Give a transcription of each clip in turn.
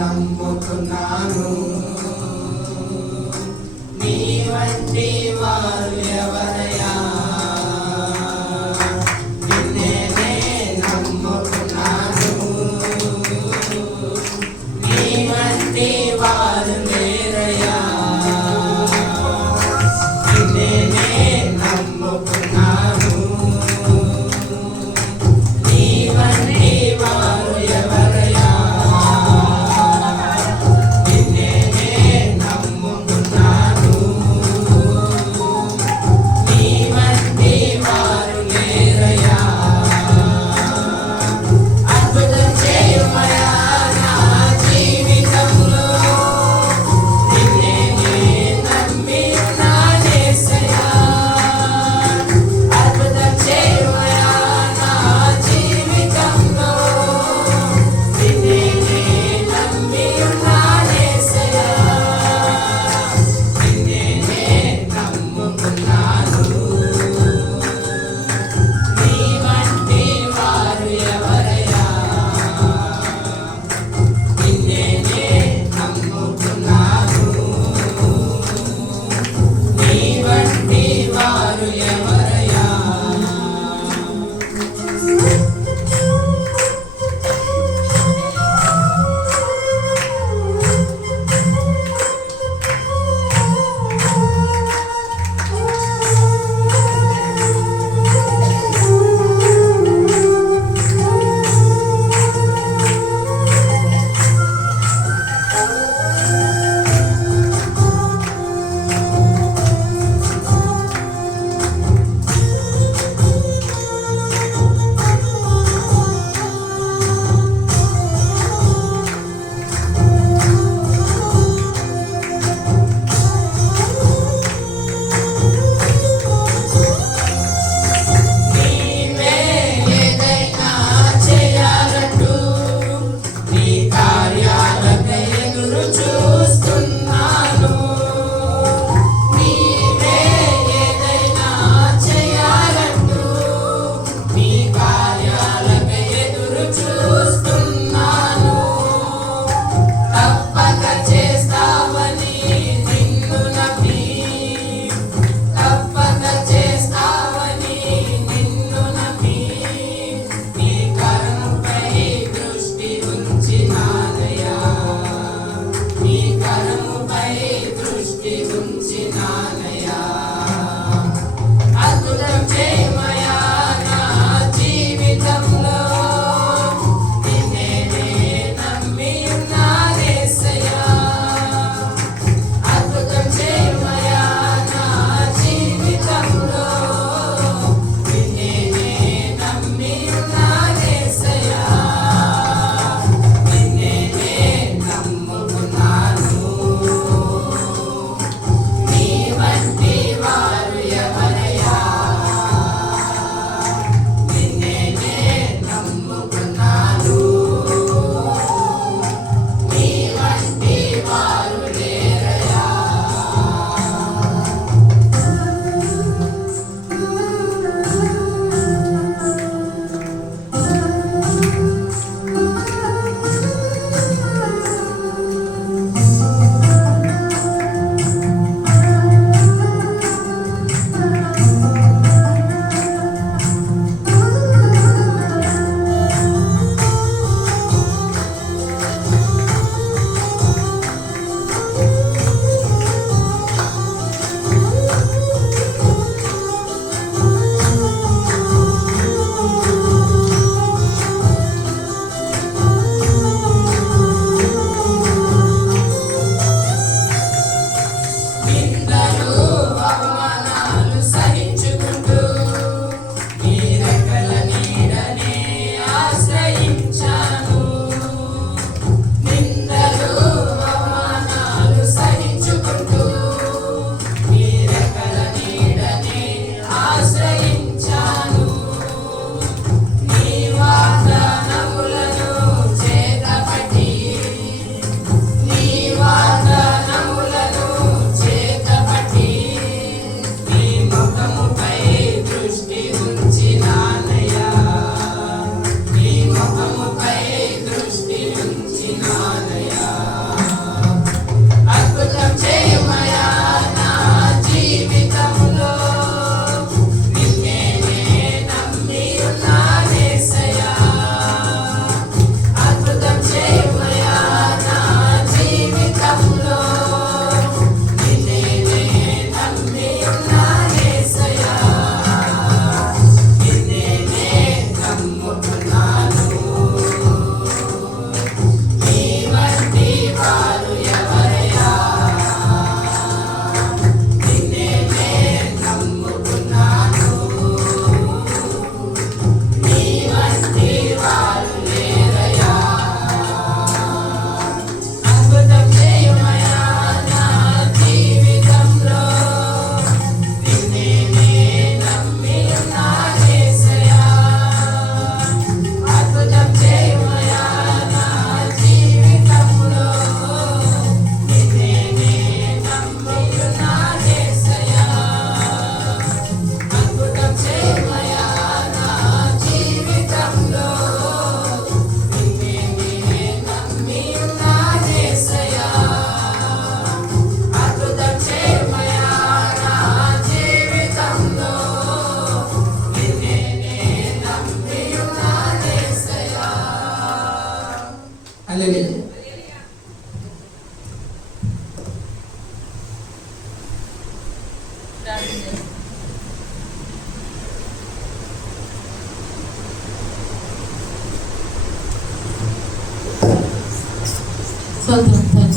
నమ్ముకున్నాను. నీ వంటి వారు ఎవరయ్యా? నిన్నే నమ్ముకున్నాను. నీ వంటి వారు లేరయ్యా. నిన్నే నమ్ముకున్నాను. నీ వంటి వారు ఎవరయ్యా? నిన్నే నమ్ముకున్నాను.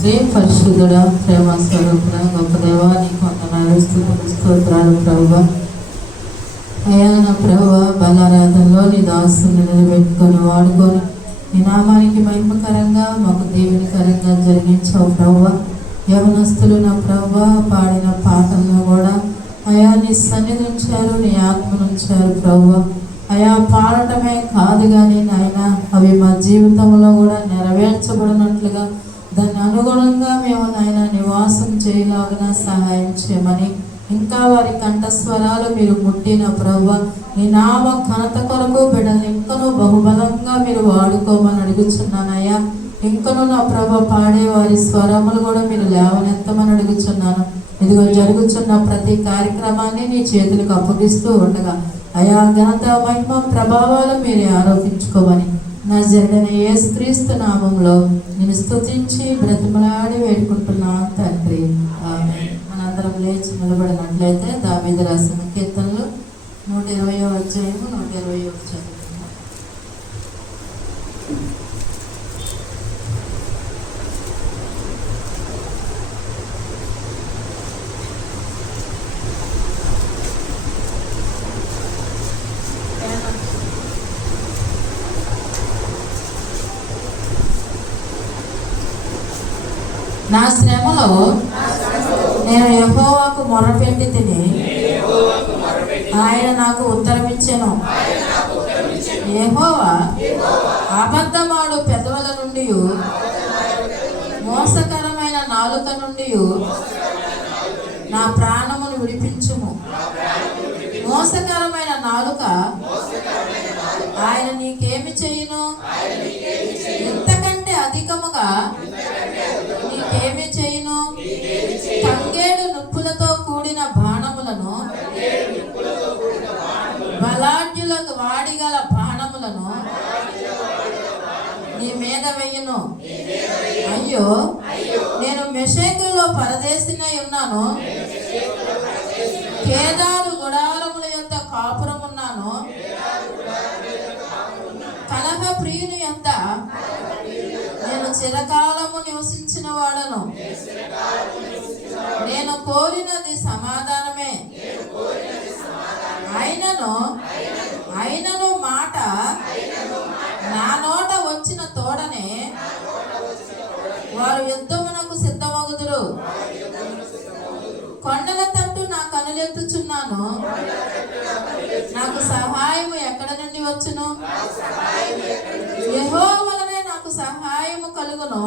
పరిశుద్ధుడ, ప్రేమ స్వరూపుడ, గొప్ప దేవా, నీకు వందనాలు, స్తుతులు, స్తోత్రాలు ప్రభువా. అయ్యా నా ప్రభువా, బలారాధనలో నీ దాసుని నిలబెట్టుకొని వాడుకొని నీ నామానికి మహిమకరంగా మాకు దీవెనకరంగా జరిగించావు ప్రభువా. యవనస్తులు నా ప్రభువా పాడిన పాటల్లో కూడా అయా నీ సన్నిధి ఉంచారు, నీ ఆత్మను ఉంచారు ప్రభువా. అయా పాడటమే కాదు కానీ నాయన అవి మా జీవితంలో కూడా నెరవేర్చబడినట్లుగా దాన్ని అనుగుణంగా మేము నాయన నివాసం చేయలాగిన సహాయం చేయమని, ఇంకా వారి కంఠస్వరాలు మీరు ముట్టిన ప్రభువా నీ నామ ఘనత కొరకు బిడ్డలు ఇంకనూ బహుబలంగా మీరు వాడుకోమని అడుగుచున్నానయ్యా. ఇంకనూ నా ప్రభ పాడే వారి స్వరములు కూడా మీరు లేవనెత్తమని అడుగుచున్నాను. ఇదిగో జరుగుతున్న ప్రతి కార్యక్రమాన్ని నీ చేతులకు అప్పగిస్తూ ఉండగా అయా ఘనత మహిమ ప్రభావాలు మీరే ఆరోపించుకోమని నజరేయుడైన యేసుక్రీస్తు నామంలో నేను స్తుతించి బ్రతిమలాడి వేడుకుంటున్నాను తండ్రి, ఆమేన్. మనందరం లేచి నిలబడినట్లయితే దావీదు రాసిన కీర్తనలు 120వ అధ్యాయము 121 చదువుకుందాం. నా శ్రమలో నేను యెహోవాకు మొరపెట్టి తిని ఆయన నాకు ఉత్తరమిచ్చెను. యెహోవా అబద్ధమాడు పెదవుల నుండి మోసకరమైన నాలుక నుండి నా ప్రాణమును విడిపించుము. మోసకరమైన నాలుక ఆయన నీకేమి చేయును? ఇంతకంటే అధికముగా నీకేమి చేయును? తంగేడు నిప్పులతో కూడిన బాణములను, బలాఢ్యులకు వాడిగల బాణములను నీ మీద వెయ్యును. అయ్యో, నేను మెషెకులో పరదేశినై ఉన్నాను, కేదారు గుడారముల యొక్క కాపురమున్నాను, కలహ ప్రియుని యొక్క నేను చిరకాలము నివసించిన వాడను. నేను కోరినది సమాధానమే, అయినను మాట నా నోట వచ్చిన తోడనే వారు యుద్ధమునకు సిద్ధమగుదురు. కొండల తట్టు నా కనులెత్తుచున్నాను, నాకు సహాయము ఎక్కడ నుండి వచ్చును? యెహోవా వలనే నాకు సహాయము కలుగును.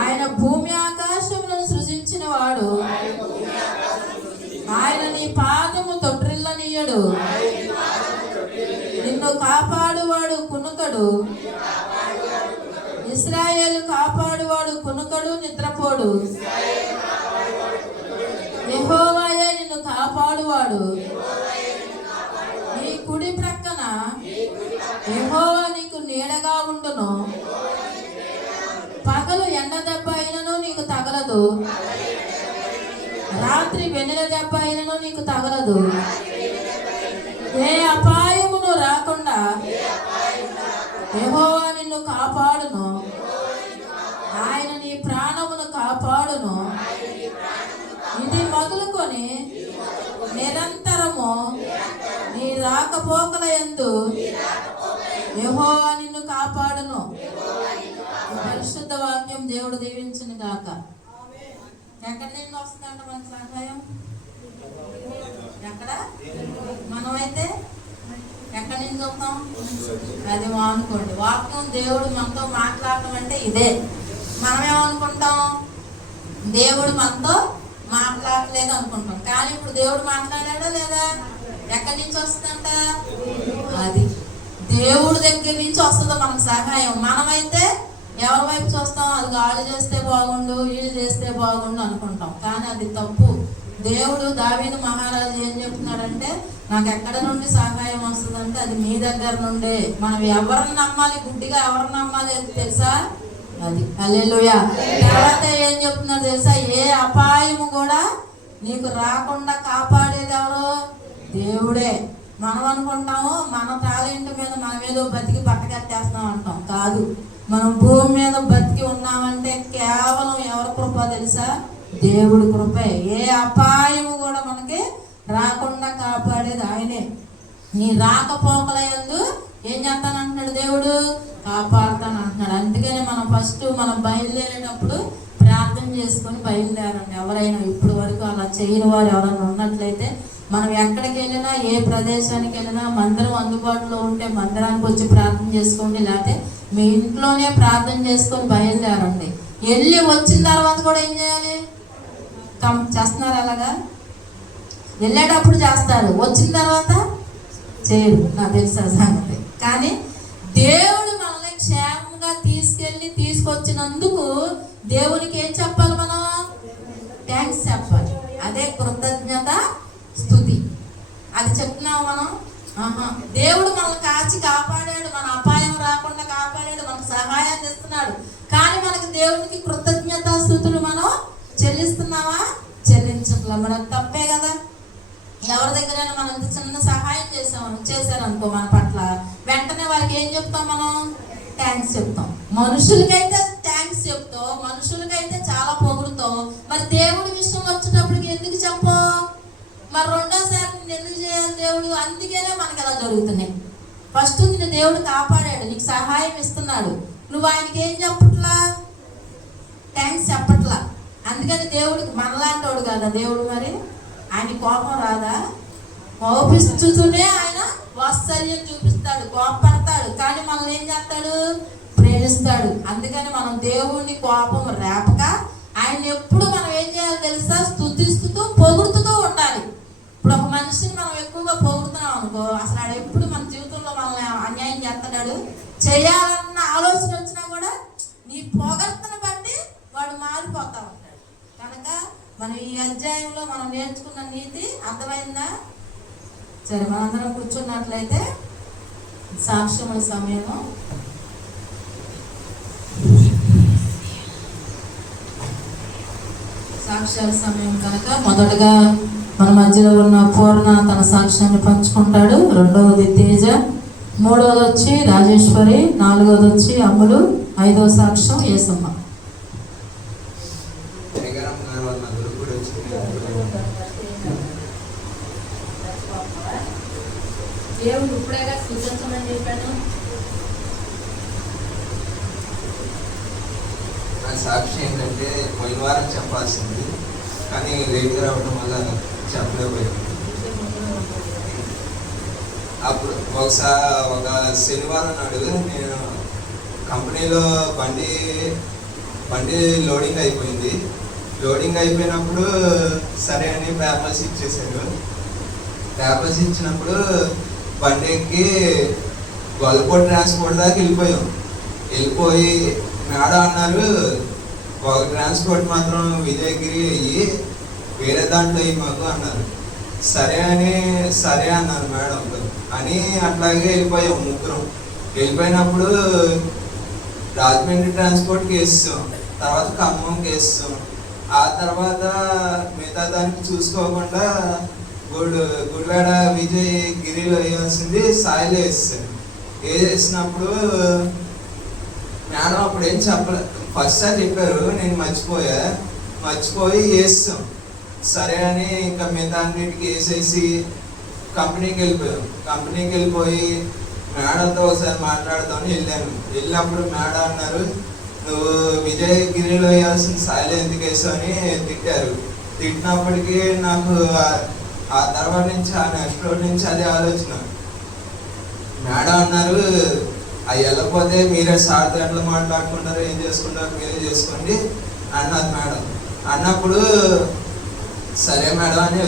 ఆయన భూమి ఆకాశములను సృజించిన వాడు, ఆయన నీ పాదము తొట్రిల్లనీయడు. నిన్ను కాపాడువాడు కునుకడు, ఇశ్రాయేలు కాపాడువాడు కునుకడు, నిద్రపోడు. యెహోవాయే నిన్ను కాపాడువాడు. నీ కుడి ప్రక్కన యెహోవా నీకు నీడగా ఉండును. పగలు ఎండ దెబ్బ అయినను నీకు తగలదు, రాత్రి వెన్నెల దెబ్బ అయినను నీకు తగలదు. ఏ అపాయమును రాకుండా యెహోవా నిన్ను కాపాడును. ఆయన నీ ప్రాణమును కాపాడును. ఇది మొదలుకొని నిరంతరము నీ రాకపోకల యందు యెహోవా నిన్ను కాపాడును. పరిశుద్ధ వాక్యం దేవుడు దీవించును గాక. ఎక్కడి నుండి వస్తుందంట మన సహాయం? ఎక్కడ? మనమైతే ఎక్కడి నుంచి వస్తాం? అది అనుకోండి. వాక్యం దేవుడు మనతో మాట్లాడటం అంటే ఇదే. మనమేమనుకుంటాం? దేవుడు మనతో మాట్లాడలేదు అనుకుంటాం. కానీ ఇప్పుడు దేవుడు మాట్లాడాడా లేదా? ఎక్కడి నుంచి వస్తుందంట? అది దేవుడి దగ్గర నుంచి వస్తుందో మనకు సహాయం. మనమైతే ఎవరి వైపు చూస్తాం? అది గాలి చేస్తే బాగుండు, వీళ్ళు చేస్తే బాగుండు అనుకుంటాం. కానీ అది తప్పు. దేవుడు దావీదు మహారాజు ఏం చెప్తున్నాడంటే, నాకు ఎక్కడ నుండి సహాయం వస్తుందంటే అది మీ దగ్గర నుండే. మనం ఎవరిని నమ్మాలి? గుడ్డిగా ఎవరిని నమ్మాలి తెలుసా? అది హల్లెలూయా. తర్వాత ఏం చెప్తున్నారు తెలుసా? ఏ అపాయము కూడా నీకు రాకుండా కాపాడేది ఎవరు? దేవుడే. మనం అనుకుంటాము మన టాలెంట్ మీద మనం ఏదో బతికి పట్టకట్టేస్తాం అంటాం. కాదు, మనం భూమి మీద బతికి ఉన్నామంటే కేవలం ఎవరి కృప తెలుసా? దేవుడి కృపే. ఏ అపాయము కూడా మనకి రాకుండా కాపాడేది ఆయనే. నీ రాకపోకల యందు ఏం చేస్తాను అంటున్నాడు దేవుడు? కాపాడుతాను అంటున్నాడు. అందుకని మనం ఫస్ట్ మనం బయలుదేరేటప్పుడు ప్రార్థన చేసుకొని బయలుదేరండి. ఎవరైనా ఇప్పుడు వరకు అలా చేయని వారు ఎవరైనా ఉన్నట్లయితే, మనం ఎక్కడికి వెళ్ళినా ఏ ప్రదేశానికి వెళ్ళినా మందిరం అందుబాటులో ఉంటే మందిరానికి వచ్చి ప్రార్థన చేసుకోండి, లేకపోతే మీ ఇంట్లోనే ప్రార్థన చేసుకొని బయలుదేరండి. వెళ్ళి వచ్చిన తర్వాత కూడా ఏం చేయాలి? చేస్తున్నారు అలాగా? వెళ్ళేటప్పుడు చేస్తారు, వచ్చిన తర్వాత చేయరు, నాకు తెలుసు ఆ సంగతి. కానీ దేవుడు మనల్ని క్షేమంగా తీసుకొచ్చినందుకు దేవునికి ఏం చెప్పాలి? మనం థ్యాంక్స్ చెప్పాలి. అదే కృతజ్ఞత స్తుతి. అది చెప్తున్నాం మనం. దేవుడు మనల్ని కాచి కాపాడాడు, మన అపాయం రాకుండా కాపాడాడు, మనకు సహాయాన్ని ఇస్తున్నాడు. కానీ మనకి దేవునికి కృతజ్ఞత స్తుతులు మనం చెల్లిస్తున్నావా? చెల్లించట్లా. మనం తప్పే కదా. ఎవరి దగ్గరైనా మనం చిన్న సహాయం చేశారనుకో మన పట్ల, వెంటనే వారికి ఏం చెప్తాం? మనం థ్యాంక్స్ చెప్తాం. మనుషులకైతే థ్యాంక్స్ చెప్తావు, మనుషులకైతే చాలా పొగుడుతావు. మరి దేవుడి విషయం వచ్చేటప్పటికి ఎందుకు చెప్పవు? మరి రెండోసారి నేను ఎందుకు చేయాలి దేవుడు? అందుకనే మనకి అలా జరుగుతున్నాయి. ఫస్ట్ నిన్ను దేవుడు కాపాడాడు, నీకు సహాయం ఇస్తున్నాడు, నువ్వు ఆయనకి ఏం చెప్పట్లా? థ్యాంక్స్ చెప్పట్లా. అందుకని దేవుడికి మనలాంటోడు కదా దేవుడు. మరి ఆయన కోపం రాదా? కోపిస్తూనే ఆయన వాత్సల్యం చూపిస్తాడు, కోపడతాడు. కానీ మనల్ని ఏం చేస్తాడు? ప్రేమిస్తాడు. అందుకని మనం దేవుడిని కోపం రేపక ఆయన ఎప్పుడు మనం ఏం చేయాలి తెలుసా? స్తుతిస్తూ పొగుడుతూ ఉండాలి. ఇప్పుడు ఒక మనిషిని మనం ఎక్కువగా పొగుడుతున్నాం అనుకో, అసలు ఆడు ఎప్పుడు మన జీవితంలో మనల్ని అన్యాయం చేస్తాడు. చేయాలన్న ఆలోచన వచ్చినా కూడా నీ పొగడ్తను బట్టి వాడు మారిపోతా ఉంటాడు. కనుక మనం ఈ అధ్యాయంలో మనం నేర్చుకున్న నీతి అర్థమైందా? సరే, మనందరం కూర్చున్నట్లయితే సాక్ష్యముల సమయము. సాక్ష్యాల సమయం కనుక మొదటగా మన మధ్యలో ఉన్న పూర్ణ తన సాక్ష్యాన్ని పంచుకుంటాడు. రెండవది తేజ, మూడవది వచ్చి రాజేశ్వరి, నాలుగవది వచ్చి అమ్ములు, ఐదవ సాక్ష్యం యేసమ్మ. దేవుడు ఇప్పుడేగా సూచించమని చెప్పాను. నా సాక్షి ఏంటంటే పోయిన వారం చెప్పాల్సింది, కానీ లేట్గా రావడం వల్ల చెప్పలేకపోయాను. అప్పుడు ఒక శనివారం నాడు నేను కంపెనీలో బండి లోడింగ్ అయిపోయింది. లోడింగ్ అయిపోయినప్పుడు సరే అని పేపర్స్ ఇచ్చేసారు. పేపర్స్ ఇచ్చినప్పుడు బండి ఎక్కి గొల్లపూడి ట్రాన్స్పోర్ట్ దాకా వెళ్ళిపోయి మేడం అన్నారు, ఒక ట్రాన్స్పోర్ట్ మాత్రం విజయగిరి అయ్యి వేరే దాంట్లో అయ్యి మాకు అన్నారు. సరే అన్నారు మేడం అని. అట్లాగే వెళ్ళిపోయాం ముగ్గురం. వెళ్ళిపోయినప్పుడు రాజమండ్రి ట్రాన్స్పోర్ట్కి వేస్తాం, తర్వాత ఖమ్మంకి వేస్తాం. ఆ తర్వాత మిగతా దానికి చూసుకోకుండా గుడివాడ విజయగిరిలో వేయాల్సింది సాయిలో వేస్తాను. వేసినప్పుడు మేడం అప్పుడు ఏం చెప్పలే. ఫస్ట్ సార్ చెప్పారు, నేను మర్చిపోయి వేస్తాం. సరే అని ఇంకా మిగతా అన్నిటికీ వేసేసి కంపెనీకి వెళ్ళిపోయి మేడంతో ఒకసారి మాట్లాడదామని వెళ్ళినప్పుడు మేడం అన్నారు, నువ్వు విజయగిరిలో వేయాల్సిన సాయిలో ఎందుకు వేసావు అని తిట్టారు. తిట్టినప్పటికీ నాకు ఆ తర్వాత నుంచి ఆ నెక్స్ట్ రోజు నుంచి అదే ఆలోచన. మేడం అన్నారు, అవి వెళ్ళకపోతే మీరే సార్తో ఎట్లా మాట్లాడుకుంటారు, ఏం చేసుకుంటారు మీరే చేసుకోండి అన్నారు మేడం. అన్నప్పుడు సరే మేడం అని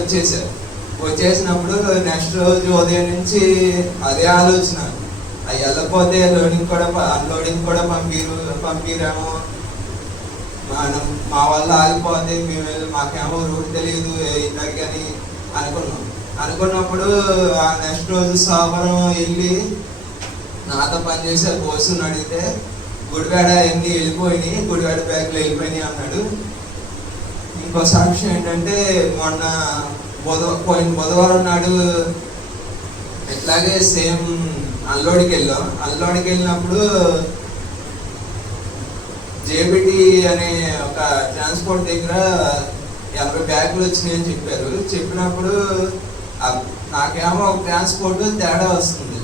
వచ్చేసినప్పుడు నెక్స్ట్ రోజు ఉదయం నుంచి అదే ఆలోచన. అవి వెళ్ళకపోతే అన్లోడింగ్ కూడా పంపిరేమో, మా వల్ల ఆగిపోతే మాకేమో రూట్ తెలియదు ఇద్దరికని అనుకున్నప్పుడు ఆ నెక్స్ట్ రోజు సోమవారం వెళ్ళి నాతో పనిచేసే బోసుని అడిగితే గుడివాడ ఎన్ని వెళ్ళిపోయినాయి, గుడివాడ బ్యాగ్లో వెళ్ళిపోయినాయి అన్నాడు. ఇంకో సాక్ష్యం ఏంటంటే పోయిన బుధవారం నాడు ఇట్లాగే సేమ్ అన్లోడ్కి వెళ్ళినప్పుడు జేబిటి అనే ఒక ట్రాన్స్పోర్ట్ దగ్గర 80 బ్యాగులు వచ్చినాయని చెప్పారు. చెప్పినప్పుడు నాకేమో ఒక ట్రాన్స్పోర్ట్ తేడా వస్తుంది.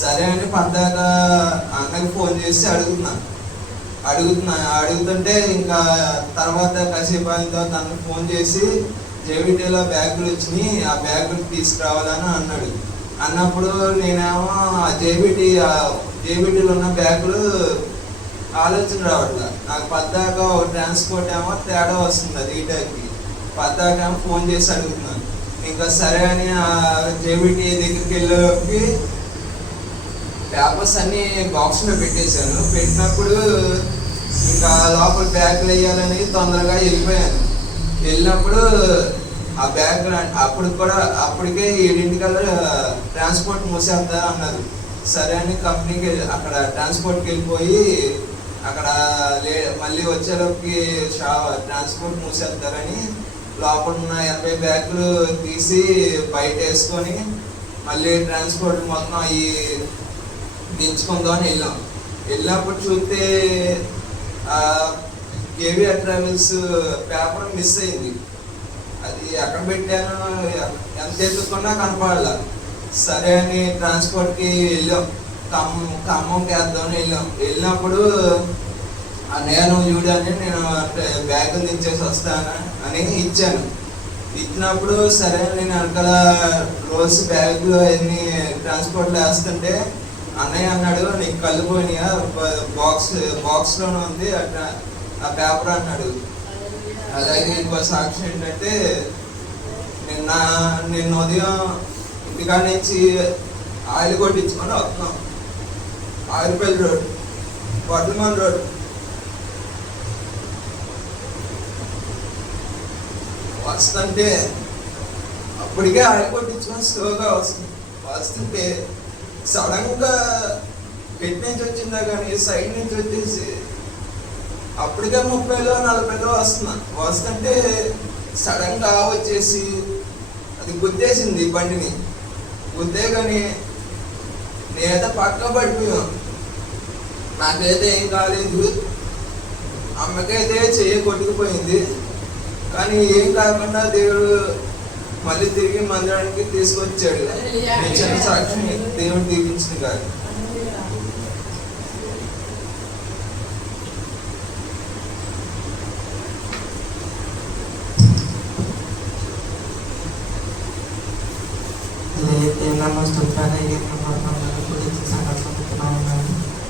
సరే అని పద్దాక అన్నకి ఫోన్ చేసి అడుగుతుంటే ఇంకా తర్వాత కాసేపు అయిన తర్వాత అన్నకు ఫోన్ చేసి జేబిటీలో బ్యాగులు వచ్చినాయి, ఆ బ్యాగులు తీసుకురావాలని అన్నాడు. అన్నప్పుడు నేనేమో ఆ జేబిటీలో ఉన్న బ్యాగులు ఆలోచన రావట్లా. నాకు పద్దాక ఒక ట్రాన్స్పోర్ట్ ఏమో తేడా వస్తుంది, అది ఈ టైంకి పద్దాక ఏమో ఫోన్ చేసి అడుగుతున్నాను. ఇంకా సరే అని ఆ జేబిటీ దగ్గరికి వెళ్ళేలోకి పేపర్స్ అన్ని బాక్స్లో పెట్టేశాను. పెట్టినప్పుడు ఇంకా లోపల బ్యాగులు వేయాలని తొందరగా వెళ్ళినప్పుడు ఆ బ్యాగ్ అప్పటికే 7 ట్రాన్స్పోర్ట్ మూసేస్తా అన్నారు. సరే అని కంపెనీకి అక్కడ ట్రాన్స్పోర్ట్కి వెళ్ళిపోయి అక్కడ మళ్ళీ వచ్చేలోకి ట్రాన్స్పోర్ట్ మూసేస్తారని లోపల ఉన్న 80 బ్యాగులు తీసి బయట వేసుకొని మళ్ళీ ట్రాన్స్పోర్ట్ మొత్తం అవి దించుకుందామని వెళ్ళినప్పుడు చూస్తే కేవీఆర్ ట్రావెల్స్ పేపర్ మిస్ అయింది. అది ఎక్కడ పెట్టాను ఎంత ఎత్తుకున్నా కనపడాల. సరే అని ట్రాన్స్పోర్ట్కి ఖమ్మంకి వేద్దామని వెళ్ళినప్పుడు నేను చూడని నేను బ్యాగ్ దించేసి వస్తాను అని ఇచ్చాను. ఇచ్చినప్పుడు సరే నేను వెనకాల రోజు బ్యాగులు అవన్నీ ట్రాన్స్పోర్ట్లో వేస్తుంటే అన్నయ్య అన్నాడు, నీకు కళ్ళు పోయినాయా, బాక్స్లోనే ఉంది అట్లా ఆ పేపర్ అన్నాడు. అలాగే ఇంకో సాక్షి ఏంటంటే నిన్న ఉదయం ఇంటికాడ నుంచి ఆయిల్ కొట్టించుకొని వస్తున్నాం. ఆయిల్పల్లి రోడ్, వడ్లమన్ రోడ్. వస్తుంటే అప్పటికే ఆయిల్ కొట్టించుకొని స్లోగా వస్తుంటే సడన్గా పెట్టి నుంచి వచ్చిందా కానీ సైడ్ నుంచి వచ్చేసి అప్పటికే 30-40 వస్తుంటే సడన్గా వచ్చేసి అది గుద్దేసింది బండిని. గుద్దే కానీ నేనైతే పక్క పడిపోయాం. నాకైతే ఏం కాలేదు, అమ్మకైతే చెయ్యి కొట్టుకుపోయింది. కానీ ఏం కాకుండా దేవుడు మళ్ళీ తిరిగి మందిరానికి తీసుకొచ్చాడు. చిన్న సాక్షి దేవుడు దీవించింది కాదు.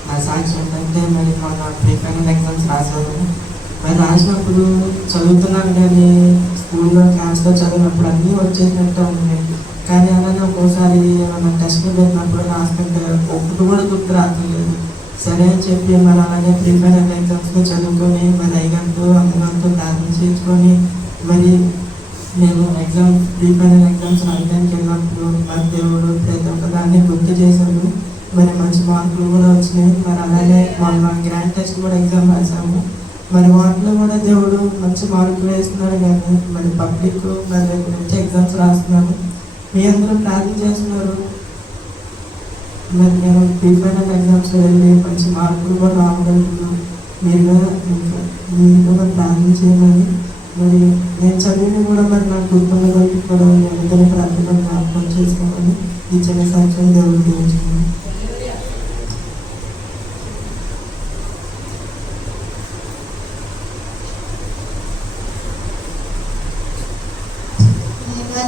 నా సాక్షి ఏంటంటే మరి మొన్న ప్రీఫైనల్ ఎగ్జామ్స్ రాశాను. మరి రాసినప్పుడు చదువుతున్నాను కానీ స్కూల్లో క్లాస్లో చదివినప్పుడు అన్నీ వచ్చేసినట్టు ఉన్నాయి. కానీ అలానే ఒక్కోసారి ఏమైనా టెస్ట్లు పెట్టినప్పుడు రాస్తుంటే ఒక్కటి కూడా గుర్తు రావట్లేదు. సరే అని చెప్పి మరి అలాగే ప్రీఫైనల్ ఎగ్జామ్స్లో చదువుకొని మరి 5 గంటలు 1 గంటలు ప్రార్థన చేసుకొని మరి నేను ప్రీఫైనల్ ఎగ్జామ్స్ రాయడానికి వెళ్ళినప్పుడు మరి దేవుడు ప్రతి ఒక్కదాన్ని గుర్తు చేశాడు. మరి మంచి మార్కులు కూడా వచ్చినాయి. మరి అలాగే మొన్న గ్రాండ్ టెస్ట్ కూడా ఎగ్జామ్ రాసాము. మరి వాటిలో కూడా దేవుడు మంచి మార్కులు వేస్తున్నాడు. కానీ మరి పబ్లిక్ మరి రేపు నుంచి ఎగ్జామ్స్ రాస్తున్నాను. మీ అందరూ ప్రార్థన చేస్తున్నారు. మరి నేను ప్రీఫైనల్ ఎగ్జామ్స్లో వెళ్ళి మంచి మార్కులు కూడా రావగలుగుతున్నాను. మీరు కూడా ప్రార్థన చేయమని మరి నేను చదివి కూడా మరి నాకు గుర్తుండగలిగి కూడా మీ అందరూ ప్రార్థన జ్ఞాపకం చేసుకోమని ఈ చిన్న సాక్ష్యం దేవుడు దీవించుకున్నాను.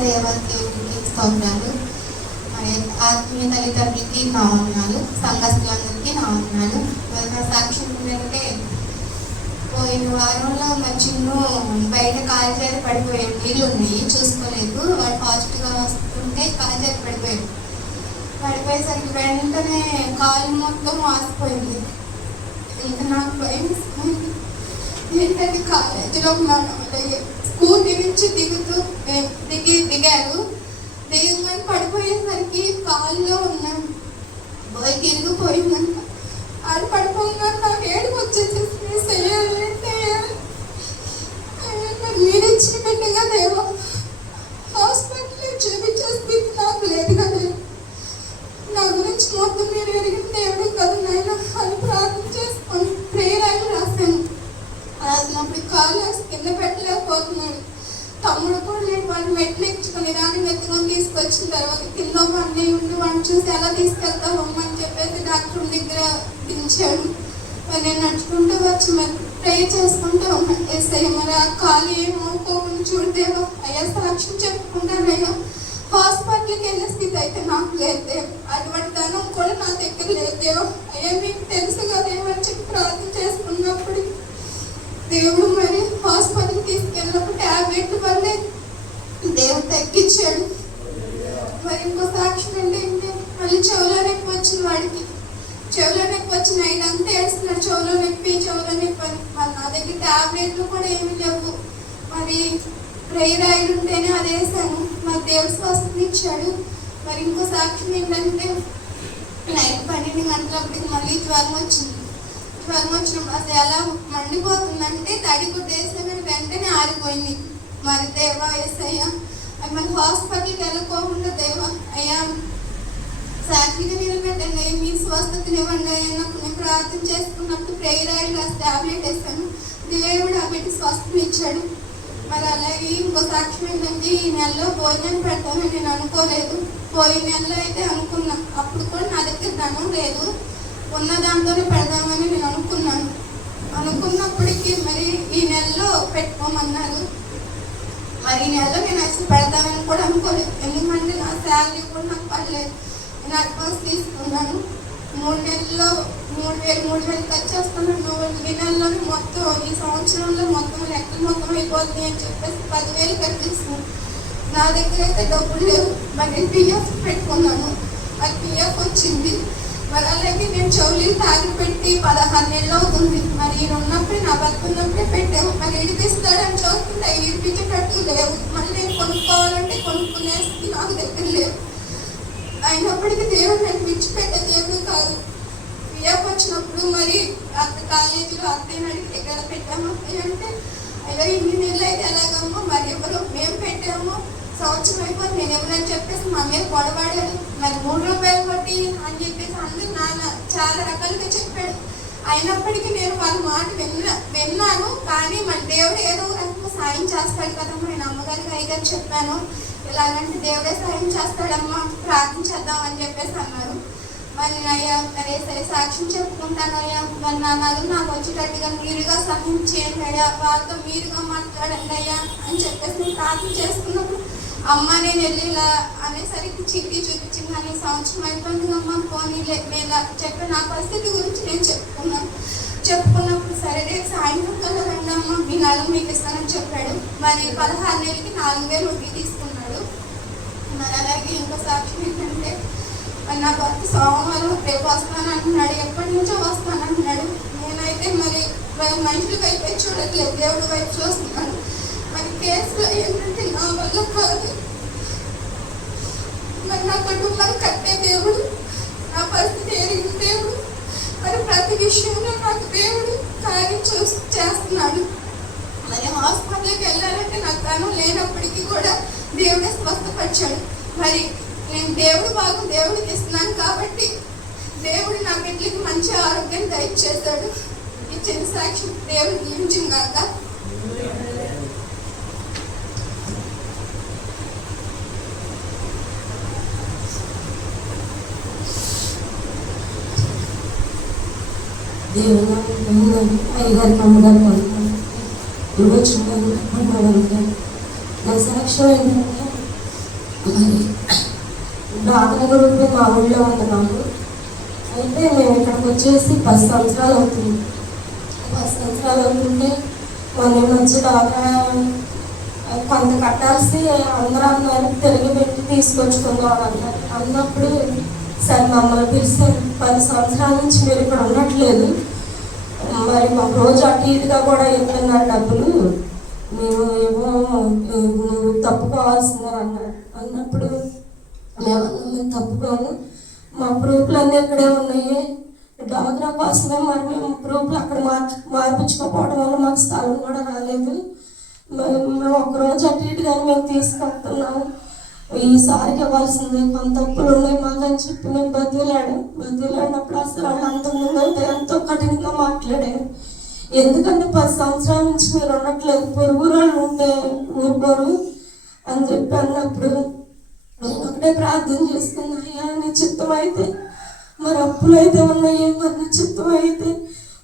దేవునికి స్తోత్రాలు. ఆత్మీయ తల్లిదండ్రులకి నా వందనాలు, సంఘస్థులందరికీ నా వందనాలు. నా సాక్ష్యం ఏంటంటే పోయిన వారంలో మా చిన్ను బయట కాలుజారి పడిపోయాడు. నీళ్ళు ఉన్నాయి చూసుకోలేదు. వాడు పాజిటివ్గా వస్తుంటే కాలుజారి పడిపోయేసరికి వెంటనే కాలు మొత్తం వాసిపోయింది. ఇంకా నాకు భయం ఏంటంటే కాలేజీలో స్కూటీ నుంచి దిగారు. దిగగానే పడిపోయేసరికి కాళ్ళలో ఉన్నాను తిరిగిపోయిందంట. అది పడిపోగా నాకు ఏడుపు వచ్చేసి మీరు ఇచ్చిన బిడ్డగా దేవా హాస్పిటల్ చూపించేసి నాకు లేదు కదా, నా గురించి మొత్తం మీరు ఎరిగిన దేవుడు కదా నాయన అని ప్రార్థన చేసుకొని ప్రేయర్ అని రాశాను. ఇప్పుడు కాలు కింద పెట్టలేకపోతున్నాడు. తమ్ముడు కూడా నేను వాడిని మెట్లు ఎక్కించుకుని దాన్ని ఎత్తుకొని తీసుకొచ్చిన తర్వాత కింద అన్నీ ఉండి వాడిని చూసి ఎలా తీసుకెళ్తావు అమ్మ అని చెప్పేసి డాక్టర్ దగ్గర దించాడు. మరి నేను నడుచుకుంటూ వచ్చి మరి ప్రే చేసుకుంటూ ఉన్నాను. ఏసయ్య మరి ఆ కాలు ఏమవుకోకుండా చూడదేవో అయ్యా సాక్ష్యం చెప్పుకుంటానయ్యా. హాస్పిటల్కి వెళ్ళే స్థితి అయితే నాకు లేదు, అటువంటి ధనం కూడా నా దగ్గర లేదు. అయ్యా మీకు తెలుసు కదేమని చెప్పి ప్రార్థన చేసుకున్నప్పుడు దేవుడు మరి హాస్పిటల్కి తీసుకెళ్ళినప్పుడు ట్యాబ్లెట్ వల్లే దేవుడు తగ్గించాడు. మరి ఇంకో సాక్ష్యం ఏంటంటే మళ్ళీ చెవులో నొప్పి వచ్చింది వాడికి. చెవులో నొప్పి వచ్చిన ఇదంతా వేస్తున్నాడు, చెవులో నొప్పి అని. మరి నా దగ్గర ట్యాబ్లెట్లు కూడా ఏమీ లేవు. మరి ప్రేయర్ ఆయిల్ ఉంటేనే అది వేసాను, మరి దేవుడు స్వస్థత ఇచ్చాడు. మరి ఇంకో సాక్ష్యం ఏంటంటే నైట్ 12 గంటలప్పటికి మళ్ళీ జ్వరం వచ్చింది. జ్వరం వచ్చినప్పుడు అసలు ఎలా మండిపోతుందంటే తడి గుడ్డ వేస్తే కానీ వెంటనే ఆరిపోయింది. మరి దేవా ఏసయ్యా అది మరి హాస్పిటల్కి వెళ్ళకోకుండా దేవా అయ్యా సాక్షిగా నిలబెట్టండి, మీ స్వస్థతనివ్వండి అన్నప్పుడు నేను ప్రార్థన చేసుకున్నప్పుడు ప్రేయర్ ఆయిల్ టాబ్లెట్ వేసాను. దేవుడు ఆ బిడ్డ స్వస్థత ఇచ్చాడు. మరి అలాగే ఇంకో సాక్ష్యం ఏంటంటే ఈ నెలలో భోజనం పెడతానని నేను అనుకోలేదు. పోయిన నెలలో అయితే అనుకున్నా, అప్పుడు కూడా నా దగ్గర ధనం లేదు, ఉన్న దాంతోనే పెడదామని నేను అనుకున్నప్పటికీ మరి ఈ నెలలో పెట్టుకోమన్నారు. మరి ఈ నెలలో నేను అసలు పెడతామని కూడా అనుకోలేదు, ఎందుకంటే నా శాలరీ కూడా నాకు పడలేదు. నేను అడ్వాన్స్ తీసుకున్నాను. 3 నెలల్లో 3,000 ఖర్చు వస్తున్నాను. ఈ నెలలోనే మొత్తం ఈ సంవత్సరంలో మొత్తం లెక్కలు మొత్తం అయిపోతుంది అని చెప్పేసి 10,000 కట్టిస్తున్నాను. నా దగ్గర అయితే డబ్బులు లేవు. మరి నేను పిఎఫ్ పెట్టుకున్నాను, అది పిఎఫ్ వచ్చింది. మరి అలాగే నేను చెవులు తాగి పెట్టి 16 నెలలు అవుతుంది. మరి ఈయన ఉన్నప్పుడే నా భర్త ఉన్నప్పుడే పెట్టాము. మరి ఇడిపిస్తాడని చూస్తుంటే ఇడిపించేటట్టు లేవు. మళ్ళీ నేను కొనుక్కోవాలంటే కొనుక్కునేసి నాకు దగ్గర లేవు. అయినప్పటికీ దేవుడు నేను విడిచిపెట్టే దేవుడు కాదు. పిఎఫ్ వచ్చినప్పుడు మరి కాలేజీలో అత్తయ్యని అడిగి ఎక్కడ పెట్టాము అంటే అయ్యో ఇన్ని నెలలు అయితే ఎలాగమ్మో మరి ఎవరు మేము పెట్టాము, సంవత్సరం అయిపోయి నేను ఎవరని చెప్పేసి మా మీద గొడవాడారు. మరి 3 రూపాయలు కొట్టి అని చెప్పేసి అందరూ నాన్న చాలా రకాలుగా చెప్పాడు. అయినప్పటికీ నేను వాళ్ళ మాట విన్నాను. కానీ మన దేవుడు ఏదో రకంగా సాయం చేస్తాడు కదమ్మా. నేను అమ్మగారికి అయ్యగారు చెప్పాను, ఇలాగంటే దేవుడే సాయం చేస్తాడమ్మా, ప్రార్థించేద్దామని చెప్పేసి అన్నారు. మరి అయ్యా అరే సరే సాక్ష్యం చెప్పుకుంటాను అయ్యా, మరి నా నలుగురు నాకు వచ్చేటట్టుగా మీరుగా సహాయం చేయండి అయ్యా, వాళ్ళతో మీరుగా మాట్లాడండి అయ్యా అని చెప్పేసి నేను ప్రార్థన చేసుకున్నప్పుడు అమ్మ నేను వెళ్ళి ఇలా అనేసరికి చిట్టి చూపించింది. కానీ సంవత్సరం అయిపోయింది అమ్మ పోనీ నేను చెప్పే నా పరిస్థితి గురించి నేను చెప్పుకున్నప్పుడు సరే రేపు సాయంత్రం కల్లా రండి అమ్మ, మీ నలుగు మీకు ఇస్తానని చెప్పాడు. మరి 16 నెలలకి 4,000 వడ్డీ తీసుకున్నాడు. మరి అలాగే ఇంకో సాక్ష్యం ఏంటంటే మరి నా భర్త సోమవారం రేపు వస్తాను అంటున్నాడు, ఎప్పటి నుంచో వస్తాను అంటున్నాడు. నేనైతే మరి మనుషుల వైపు చూడట్లేదు, దేవుడి వైపు చూస్తున్నాను. మరి కేసులో ఏంటంటే నా వల్ల కాదు. మరి నా కుటుంబాన్ని కట్టే దేవుడు, నా పరిస్థితి ఎరిగిన దేవుడు, మరి ప్రతి విషయంలో నాకు దేవుడు కార్యం చేస్తున్నాడు. మరి హాస్పిటల్కి వెళ్ళాలంటే నాకు ధనం లేనప్పటికీ కూడా దేవుడే స్వస్థపరిచాడు. మరి నేను దేవుడికి ఇస్తున్నాను కాబట్టి దేవుడు నా బిడ్డలకి మంచి ఆరోగ్యం దయచేశాడు. ఇచ్చిన సాక్షి దేవుడు దీవించింది కాక. దేవుడు అయ్యగారికి అమ్మగారికి ఇవ్వచ్చు. నా సాక్ష్యం ఏంటంటే మరి ప్రార్థన గ్రూప్ మా ఊళ్ళో ఉన్నాము. అయితే మేము ఇక్కడికి వచ్చేసి 10 సంవత్సరాలు అవుతుంది. 10 సంవత్సరాలు అవుతుంటే మనం వచ్చి బాగా కొంత కట్టాల్సి అందరూ అన్నారు, తిరిగి పెట్టి తీసుకొచ్చుకుందాం అన్నారు. అన్నప్పుడు సరే మమ్మల్ని పిలిచారు, 10 సంవత్సరాల నుంచి మీరు ఇక్కడ ఉండట్లేదు, మరి మాకు రోజు అటు ఇటుగా కూడా ఇస్తున్నారు డబ్బులు, మేము ఏమో నువ్వు తప్పుకోవాల్సిందని అన్నాడు. అన్నప్పుడు మేము తప్పుకోము, మా ప్రూఫ్లు అన్నీ ఇక్కడే ఉన్నాయి, డాక్రా కోసమే మరి మేము ప్రూఫ్లు అక్కడ మార్పించుకోకపోవడం వల్ల మాకు స్థలం కూడా రాలేదు, మేము ఒకరోజు అటు ఇటుగానే మేము తీసుకొస్తున్నాము, ఈసారికి ఇవ్వాల్సింది కొంత తప్పులు ఉన్నాయి మాకని చెప్పి మేము బతిలాడినప్పుడు అసలు వాళ్ళు అంతకుముందు అయితే ఎంతో కఠినంగా మాట్లాడారు. ఎందుకంటే 10 సంవత్సరాల నుంచి మీరు ఉండట్లేదు, పొరుగురాళ్ళు ఉంటే ఊరుకోరు అని చెప్పి అన్నప్పుడు నేను ఒకటే ప్రార్థన చేసుకున్నా, అయ్యా నీ చిత్తం అయితే మరి అప్పులు అయితే ఉన్నాయి, మరి నీ చిత్తం అయితే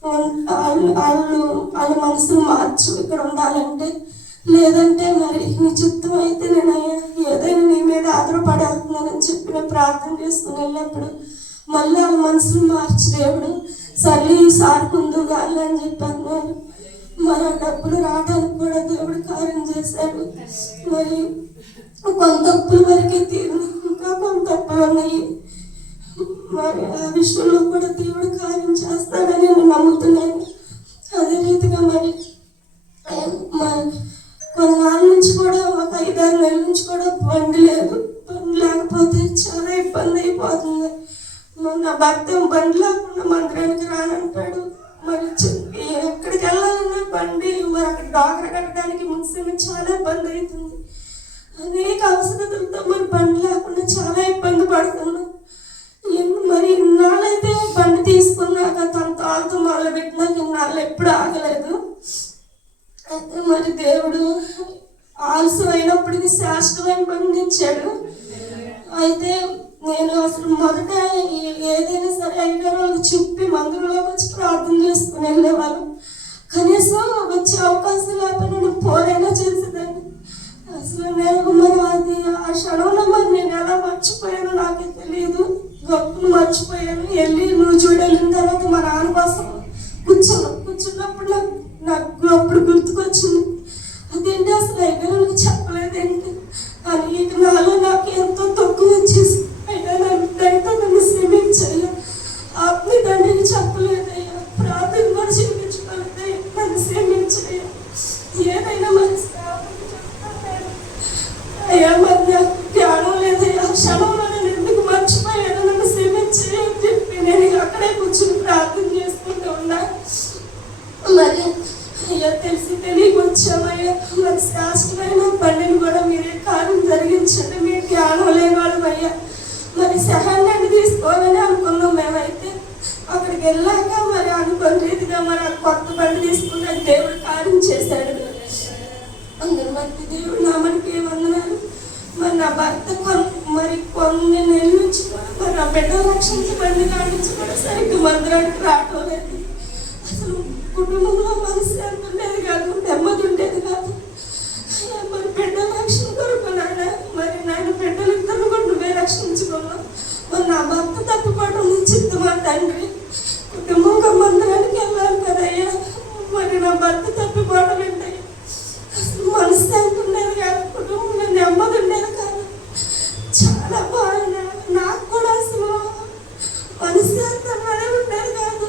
వాళ్ళ మనసులు మార్చు ఇక్కడ ఉండాలంటే, లేదంటే మరి నీ చిత్తం అయితే నేను అయ్యా ఏదైనా నీ మీద ఆధారపడేస్తున్నానని చెప్పి నేను ప్రార్థన చేసుకుని వెళ్ళినప్పుడు మళ్ళీ వాళ్ళ మనసులు మార్చి దేవుడు సర్లే ఈసారి ముందు కాదు అని చెప్పి అన్నాడు. మరి ఆ డబ్బులు రావడానికి కూడా దేవుడు కార్యం చేశాడు. మరి కొంత అప్పుల వరకే తీరు, ఇంకా కొంత అప్పులు ఉన్నాయి. మరి ఆ విషయంలో కూడా దేవుడు కార్యం చేస్తాడని నేను నమ్ముతున్నాను. అదే రీతిగా మరి కొన్నాళ్ళ నుంచి కూడా ఒక 5-6 నెలల నుంచి కూడా బండి లేదు. బండి లేకపోతే చాలా ఇబ్బంది అయిపోతుంది. నా భర్త బండి లేకుండా మందిరానికి రానంటాడు. మరి ఎక్కడికి వెళ్ళాలన్నా బండి, మరి అక్కడ డాక్టర్ కట్టడానికి మున్సిపల్ చాలా ఇబ్బంది అవుతుంది. అనేక అవసరతలతో మరి బండి లేకుండా చాలా ఇబ్బంది పడుతున్నాం. మరి ఇన్నాళ్ళైతే బండి తీసుకున్నాక తన తాళ్ళతో మొదలుపెట్టినా ఇన్నాళ్ళు ఎప్పుడు ఆగలేదు. అయితే మరి దేవుడు ఆలస్యం అయినప్పటికీ శాశ్వతమైన బండి ఇచ్చాడు. అయితే నేను అసలు మొదట ఏదైనా సరే అయ్యగారు వాళ్ళకి చెప్పి మందిరంలోకి వచ్చి ప్రార్థన చేసుకుని వెళ్ళేవాళ్ళు. కనీసం వచ్చే అవకాశం లేకపోయినా నేను పోరైనా చేసేదాన్ని. అసలు నేను మరి అది ఆ క్షణంలో మరి నేను ఎలా మర్చిపోయానో నాకే తెలియదు. గొప్పను మర్చిపోయాను. వెళ్ళి నువ్వు వెళ్ళిన తర్వాత మా నాన్న కోసం కూర్చున్నప్పుడు నాకు అప్పుడు గుర్తుకొచ్చింది, అదేంటి అసలు అయ్యగారులకు చెప్పలేదేంటి అని. ఇక నాలో నాకు ఎంతో తక్కువ వచ్చేసి అయినా నన్ను శ్రమించాను. ఆత్మీ తండ్రిని చెప్పలేదయ్యా, ప్రార్థన కూడా చూపించుకోలేదయ్యా, నన్ను శ్రమించయ్యా. ఏదైనా మరి అయ్యా మరి నాకు జ్ఞానం లేదయ్యా, క్షణంలో నేను ఎందుకు మర్చిపోయాను, నన్ను శ్రమించయ్యా అని చెప్పి నేను అక్కడే కూర్చుని ప్రార్థన చేసుకుంటూ ఉన్నా. మరి అయ్యా తెలిసి తెలియక వచ్చామయ్యా, మరి శాస్త్రమైన బండిని కూడా మీరే కార్యం జరిగించండి. మీ జ్ఞానం లేవాళ్ళం అయ్యా. మరి సహాయాన్ని తీసుకోవాలని అనుకున్నాం మేమైతే. అక్కడికి వెళ్ళాక మరి అనుకున్న రీతిగా మరి ఆ కొత్త బండి తీసుకున్న దేవుడు కార్యం చేశాడు. అందరి బట్టి దేవుడు నామానికి వందనాలు. మరి నా భర్త మరి కొన్ని నెలల నుంచి కూడా మరి నా బిడ్డ రక్షించబడి నుంచి కూడా సరిగ్గా మందిరానికి రావటం లేదు. అసలు కుటుంబంలో మనసు ఎంత ఉండేది కాదు, నెమ్మది ఉండేది కాదు. మరి బిడ్డ రక్షణ కొరకు మరి నాయన బిడ్డలు ఇద్దరు కూడా నువ్వే రక్షించుకున్నావు. మరి నా భర్త తప్పుకోవడం నీ చిత్తమా తండ్రి. కుటుంబంగా మందిరానికి వెళ్ళాలి కదయ్యా, మరి నా భర్త తప్పిపోవడం ఏంటయ్యా. అసలు మనసు ఎంత ఉండేది కాదు, కుటుంబంలో నెమ్మది ఉండేది కాదు. చాలా బాగా నాకు కూడా అసలు మనసు ఎంత ఉండేది కాదు.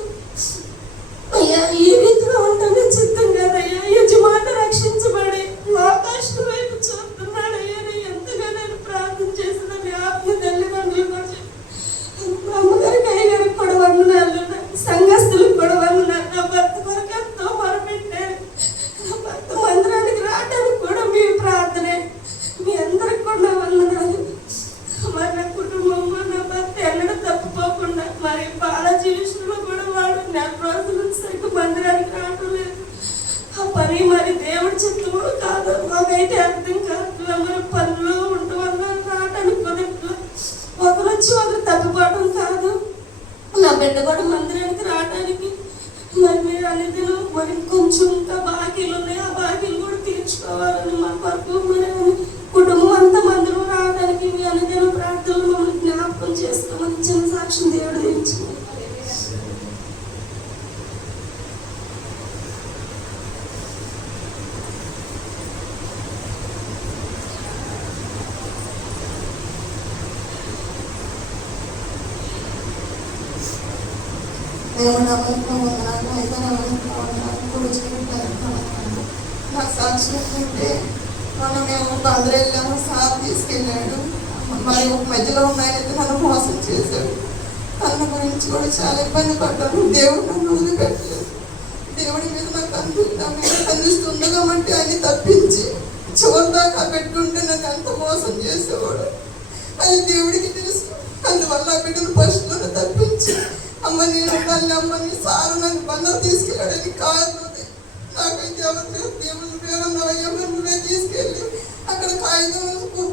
అయ్యా ఈ రీతిలో ఉంటేనే చిత్తం కదయ్యా. యజమాని రక్షించబడి ఆకాశం వైపు చూస్తున్నాడయ్యా. ఎంతగా నేను ప్రార్థన చేసిన మీ ఆత్మ తల్లిదండ్రులు కూడా అమ్మగారికి అయ్యగారికి కూడా వందనాలు, సంఘస్థులకు కూడా వందనాలు. నా భర్త కొరకు ఎంతో మొరపెట్టారు. నా భర్త మందిరానికి రావడానికి కూడా మీ ప్రార్థనే. మీ అందరికి కూడా వందనాలు. మరి నా కుటుంబంలో నా భర్త ఎన్నడూ తప్పిపోకుండా మరి బాలాజీ విషయంలో కూడా వాడు 4 రోజుల నుంచి సరిగ్గా మందిరానికి రావడం లేదు. ఆ పని మరి దేవుడి చిత్తమో కాదు మాకైతే అర్థం కాదు. మరి పనిలో ఉండటం వల్ల రావడానికి కుదరదు. ఒకరు వచ్చి ఒకరు తప్పిపోవడం కాదు. నా బిడ్డ కూడా మందిరానికి రావడానికి మరి మీరు అనేది మరి కొంచెం ఇంకా బాకీలు ఉన్నాయి, ఆ బాకీలు కూడా తీర్చుకోవాలని మా కొరకు మరి కుటుంబం అంతా మందిరం రావడానికి మీ అనుదిన ప్రార్థనలు మమ్మల్ని జ్ఞాపకం చేసుకోమని చిన్న సాక్ష్యం దేవుడు దించుకున్నాడు. నాకు సాక్షి ఏంటంటే మొన్న మేము బందరు వెళ్ళాము, సార్ తీసుకెళ్ళాడు. మరి ఒక మధ్యలో ఉన్నాయనైతే నన్ను మోసం చేశాడు. తన గురించి కూడా చాలా ఇబ్బంది పడ్డాను. దేవుడు నన్ను వదిలిపెట్టలేదు. దేవుడి మీద నాకు అందిస్తుండగా అంటే అన్ని తప్పించి చివరిదాకా పెట్టుంటే నాకు అంత మోసం చేసేవాడు. అది దేవుడికి తెలుసు. అందువల్ల ఆ బిడ్డను ఫస్ట్లోనే తప్పించి అమ్మ నేను ఉండాలి అమ్మ నీ సారు నన్ను బంధం తీసుకెళ్ళడానికి కారణం నాకైతే ఎవరు దేవుడు పేరున్నావయ్యా నువ్వే తీసుకెళ్ళి అక్కడ కాగితం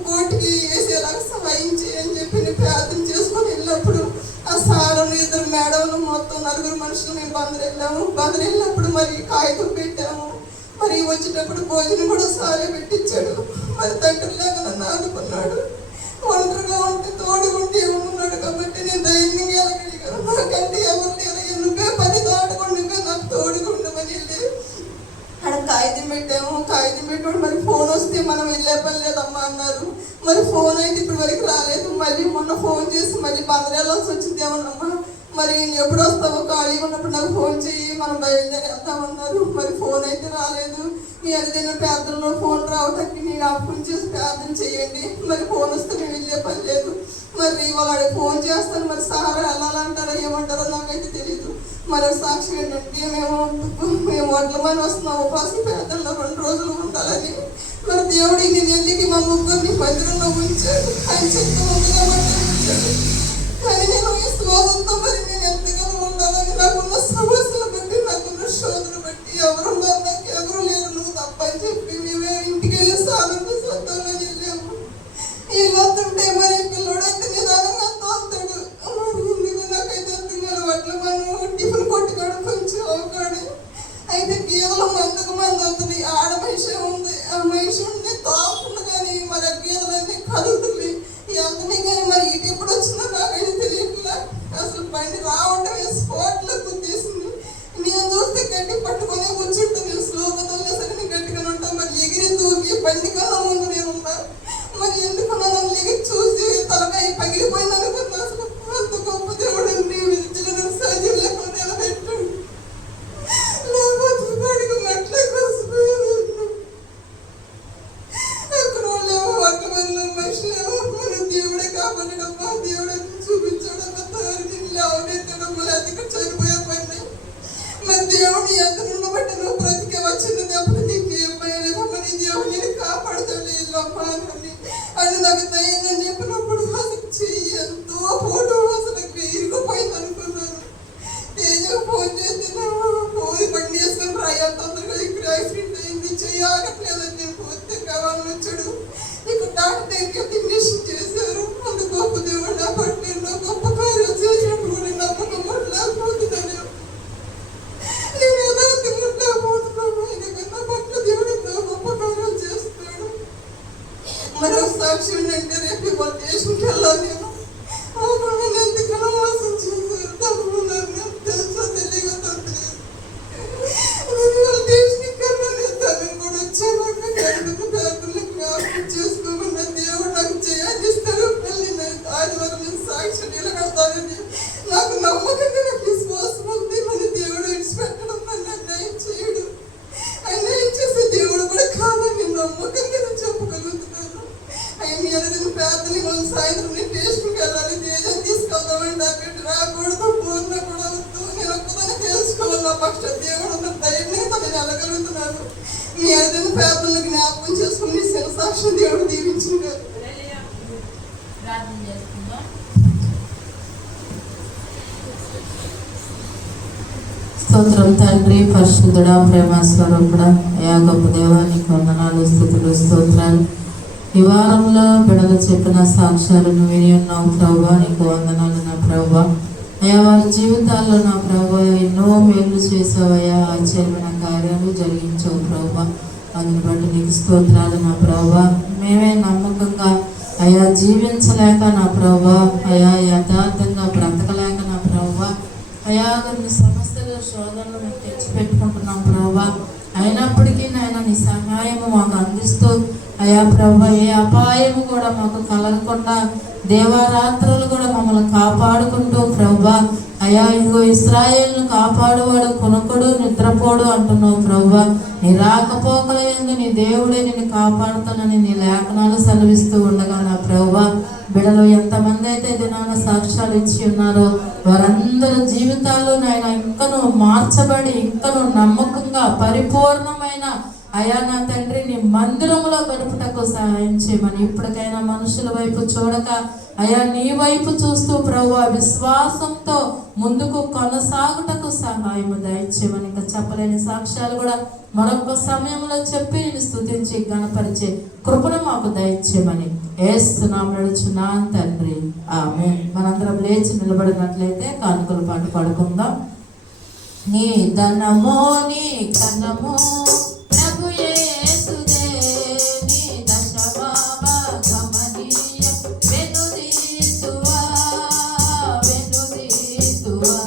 కోర్టుకి వేసేలాగా సహాయం చేయని చెప్పి నేను ప్రార్థన చేసుకొని వెళ్ళినప్పుడు ఆ సారు ఇద్దరు మేడంలు మొత్తం 4 మనుషులు మేము బందరు వెళ్ళినప్పుడు మరి కాగితం పెట్టాము. మరి వచ్చేటప్పుడు భోజనం కూడా సారే పెట్టించాడు. మరి తండ్రిలాగా నన్ను ఆదుకున్నాడు. ఒంటరిగా ఉంటే తోడుకుంటే ఉన్నాడు కాబట్టి నేను ధైర్యంగా వెళ్ళగలిగాను. నాకంటే ఎవరు లేరు, నువ్వే పని దాటుకొని నువ్వే నాకు తోడుకుంటామని వెళ్ళి అక్కడ కాగితం పెట్టాము. కాగితం పెట్టాడు. మరి ఫోన్ వస్తే మనం వెళ్ళే పని లేదమ్మా అన్నారు. మరి ఫోన్ అయితే ఇప్పటి వరకు రాలేదు. మళ్ళీ మొన్న ఫోన్ చేసి మళ్ళీ బందరు వెళ్ళాల్సి వచ్చింది ఏమన్నమ్మా, మరి ఎప్పుడు వస్తావో ఖాళీగా ఉన్నప్పుడు నాకు ఫోన్ చెయ్యి మనం బయలుదేరి వెళ్తామన్నారు. మరి ఫోన్ అయితే రాలేదు. మీ ఏదైనా ప్రార్థనలో ఫోన్ రావటానికి నేను ఫోన్ చేసి ప్రార్థన చేయండి. మరి ఫోన్ వస్తే మేము వెళ్ళే పని లేదు. మరి వాళ్ళు ఫోన్ చేస్తాను. మరి సార్ వెళ్ళాలంటారో ఏమంటారో నాకైతే తెలియదు. మరి సాక్షి ఏంటంటే మేము ఒంట్ల మని వస్తున్నాం ఉపాసన ప్రార్థనలో 2 రోజులు ఉండాలని. మరి దేవుడి నేను వెళ్ళి మా ముగ్గురిని మందిరంలో ఉంచాడు. ఆయన చెత్త ఉంది కాబట్టి ఉంచాడు. కానీ నేను విశ్వాసంతో మరి నేను ఎంతగానో ఉండాలని నాకున్న సమస్యలు బట్టి నాకున్న శోధన బట్టి ఎవరున్నారు నాకు ఎవరు లేరు నువ్వు తప్పని చెప్పి మేమే ఇంటికి వెళ్ళి సాధనతో స్వతంగా వెళ్ళాము. ఈ వస్తుంటే మరి పిల్లడైతే నిదానంగా తోస్తాడు. మరి ఎందుకు నాకైతే అర్థం అట్లా మనం టిఫిన్ కొట్టుకోవడం కొంచెం అవకాడు. అయితే గీదలు మందుకు మంది అవుతుంది. ఆడ మనిషి ఉంది, ఆ మనిషి ఉండి తోకుండా కానీ మరి ఆ గీదలన్నీ కదులుతుంది వెళ్తున్నాయి. కానీ మరి ఇటు ఎప్పుడు వచ్చిందో నాకైతే తెలియట్లా. అసలు బండి రావటం స్పాట్లో గుర్తేసింది. నేను చూస్తే గట్టి పట్టుకొని కూర్చుంటాను. నేను స్లోగా తోలేసరికి నేను గట్టిగా ఉంటాను. మరి ఎగిరి దూకి బండి కన్నా ముందు నేను ఉన్నా. మరి ఎందుకు నన్ను ఎగిరి చూసి తలకాయ పగిలిపోయింది అనుకున్నా. అసలు అంత గొప్ప దేవుడు విద్యలను సజీవ లేకుండా నిలబెట్టాడు. లేకపోతే వాడికి మెట్లే కలిసిపోయారు. అక్కడ వాళ్ళు ఒక్క మంది మనుషులేమో మన దేవుడే కాపాడమ్మా, దేవుడే చూపించాడమ్మా, తారికి లేవనెత్తడమ్మా, అది చనిపోయే పని. మరి దేవుడిని ఎక్కడ ఉండబట్టి నువ్వు బ్రతికే వచ్చినది అప్పుడు నీకు ఏం భయలేదమ్మా, నీ దేవుడు నేను కాపాడుతాడు ఇల్లమ్మా అని అది నాకు ధైర్యం చెప్పినప్పుడు అసలు చెయ్యి ఎంతో ఫోటో అసలు ఇరిగిపోయింది అనుకున్నాను. తేజకు ఫోన్ చేస్తే పోయి బండి వేసుకొని రాయ తొందరగా ఇక్కడ యాక్సిడెంట్ అయింది చెయ్యట్లేదని నేను పోతే కావాలని వచ్చాడు. ఇక్కడ డాక్టర్ ఇంజక్షన్ చేశారు. అంత గొప్ప దేవుడు నా పట్ల ఎన్నో గొప్ప కార్యాలు చేసినప్పుడు కూడా నమ్మకం లేకపోతున్నాను. నేను యథార్థంగా లేకపోతున్నాను. ఆయన నా పట్ల దేవుడు ఎన్నో గొప్ప కార్యాలు చేస్తున్నాడు. మరో సాక్షి ఏంటంటే రేపు వాళ్ళు స్టేషన్కి వెళ్ళాలి. నేను ఎంతకన్నా మోసం చేశారు. తప్పున్నారు తెలుసా తెలియక తండ్రి స్టేషన్కి వెళ్ళాలి. తనని కూడా వచ్చాక గడుపు ప్రార్థనలు జ్ఞాపకం చేసుకోమన్నా దేవుడు నాకు చేయాలిస్తాడు. మళ్ళీ ఆదివారం నేను సాక్షి నిలబడతానని నాకు నమ్మకంగా నాకు విశ్వాసం ఉంది. మన దేవుడు విడిచిపెట్టడం నన్ను అన్యాయం చేయడు. అన్యాయం చేసే దేవుడు కూడా కాదని నమ్మకంగా నేను చెప్పగలుగుతున్నాను. ఆయన ఏదైనా ప్రార్థన సాయంత్రం నేను స్టేషన్కి వెళ్ళాలి. తేజం తీసుకెళ్దామండి అక్కడ రాకూడదు పూర్ణ కూడా వద్దు. నేను ఒక్కదాన్ని తెలుసుకోవాలి. నా పక్ష దేవుడు ఉన్న ధైర్యంతో నేను వెళ్ళగలుగుతున్నాను. మీ ఏదైనా ప్రార్థనలు జ్ఞాపకం చేసుకుని మీ శివసాక్షి దేవుడు దీవించింది. స్తోత్రం తండ్రి, పరిశుద్ధుడా, ప్రేమ స్వరూపుడా, అయా గొప్ప దేవానికి వందనాలు, స్తుతులు, స్తోత్రాలు. ఈ వారంలో బిడలు చెప్పిన సాక్ష్యాలను విని ఉన్నావు ప్రభా, నీకు వందనాలు నా ప్రభా. అయా వారి జీవితాల్లో నా ప్రభా ఎన్నో మేలు చేసావయ్యా, ఆశ్చర్యమైన కార్యాలు జరిగించావు ప్రభా. అందుని బట్టి నీకు స్తోత్రాలు నా ప్రభా. మేమే నమ్మకంగా అయా జీవించలేక నా ప్రభా, అయా యథార్థంగా బ్రతకలేక నా ప్రభా, అయా కొన్ని సమస్యలు శోధనలు మేము తెచ్చిపెట్టుకుంటున్నాం ప్రభా. అయినప్పటికీ నాయన నీ సహాయము మాకు అందిస్తూ అయా ప్రభా ఏ అపాయము కూడా మాకు కలగకుండా దేవారాత్రులు కూడా మమ్మల్ని కాపాడుకుంటూ ప్రభా అయా ఇదిగో ఇశ్రాయేలును కాపాడువాడు కొనుకడు నిద్రపోడు అంటున్నావు ప్రభా. నీ రాకపోకలందు నీ దేవుడే నిన్ను కాపాడుతానని నీ లేఖనాలు సెలవిస్తూ ఉండగా నా ప్రభా బిడలు ఎంతమంది అయితే దినాన సాక్ష్యాలు ఇచ్చి ఉన్నారో వారందరి జీవితాల్లో నాయన ఇంకను మార్చబడి ఇంకను నమ్మకంగా పరిపూర్ణమైన అయా నా తండ్రి నీ మందిరంలో గడుపుటకు సహాయం చేయమని, ఇప్పటికైనా మనుషుల వైపు చూడక అయా నీ వైపు చూస్తూ ప్రభువా విశ్వాసంతో ముందుకు కొనసాగుటకు సహాయం దయచేయమని, ఇంకా చెప్పలేని సాక్ష్యాలు కూడా మరొక సమయంలో చెప్పి నేను స్తుతించి గణపరిచే కృపను మాకు దయచేయమని ఏస్తున్నాము నడుచున్నాను తండ్రి, ఆమేన్. మనందరం లేచి నిలబడినట్లయితే కానుకల పాట పాడుకుందాం. నీ ధనమో నీ కన్నమో ప్రభు యేసుదే, నీ దశమా భాగమనీయ వెనుదీతువా వెనుదీతువా,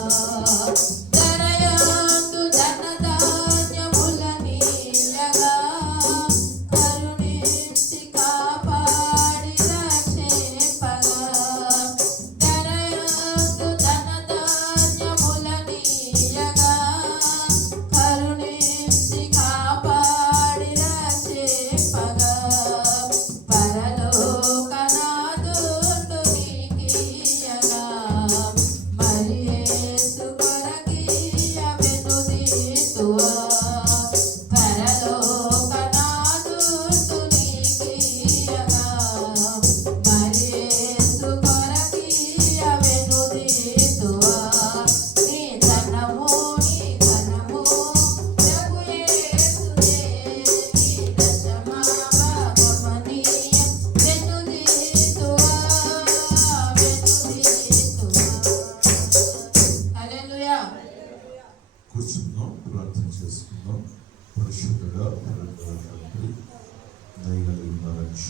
దరయందు ధనధాన్యముల నీయగా కరుణించి కాపాడి రక్షింపగా, దరయందు ధనధాన్యముల నీయగా కరుణించి కాపాడి రక్షింపగా, పరలోకనాథుండు నీకియ్యగా, మరి యేసు కొరకియ్య వెనుదీతువా, పరలోకనాథుండు నీకియ్యగా, మరి యేసు కొరకియ్య వెనుదీతువా, నీ ధనము నీ ఘనము ప్రభు యేసుదే, నీ దశమా భాగమనీయ వెనుదీతువా వెనుదీతువా. హల్లెలూయా. కూర్చుందాం, ప్రార్థన చేసుకుందాం. పరిశుద్ధుడా, తండ్రి, దయగలిగిన రక్షకుడా,